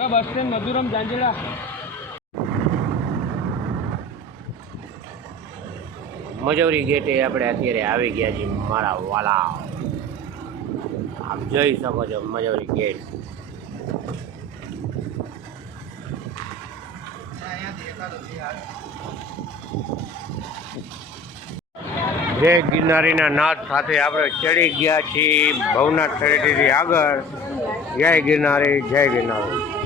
bus stand Madhuram જાંજેડા મજવરી Gate આપણે અત્યારે આવી ગયા છીએ મારા વાલા આપ જોઈ શકો છો મજવરી ગેટ જય ગિરનારીના નાદ સાથે આપણે ચડી ગયા છીએ ભવનાથ તળેટીથી આગળ જય ગિરનારી જય ગિરનારી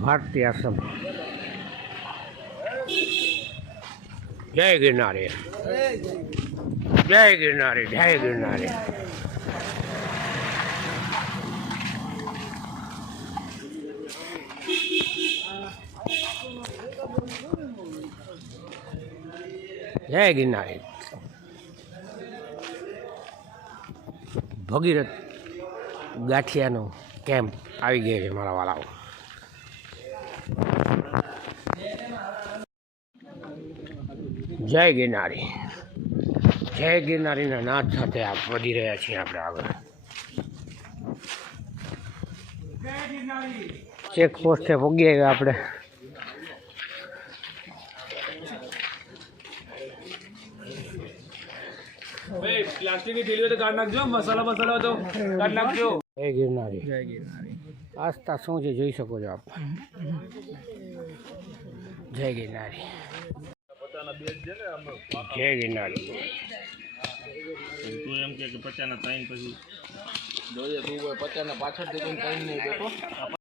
ભારતીય આશ્રમ જય ગિરનારી જય ગિરનારી જય ગિરનારી જય ગિરનારી ભગીરથ ગાંઠિયાનો કેમ્પ આવી ગયો છે મારા વાલાઓ જય ગિરનારી જય ગિરનારીના નાદ સાથે આપ વધી રહ્યા છીએ આપણે આગળ ચેક પોસ્ટે પહોંચી આવ્યા આપણે પ્લાસ્ટિકની થેલીઓ તો કાઢ નાખજો મસાલા તો કાઢ નાખજો જય ગિરનારી આસ્થા શું છે જોઈ શકો છો આપ જય ગિરનારી જય ગિરનારી તું એમ કે 50 ના 3 પછી જોઈએ તું 50 ના પાછળ થી 3 નહીં દેખો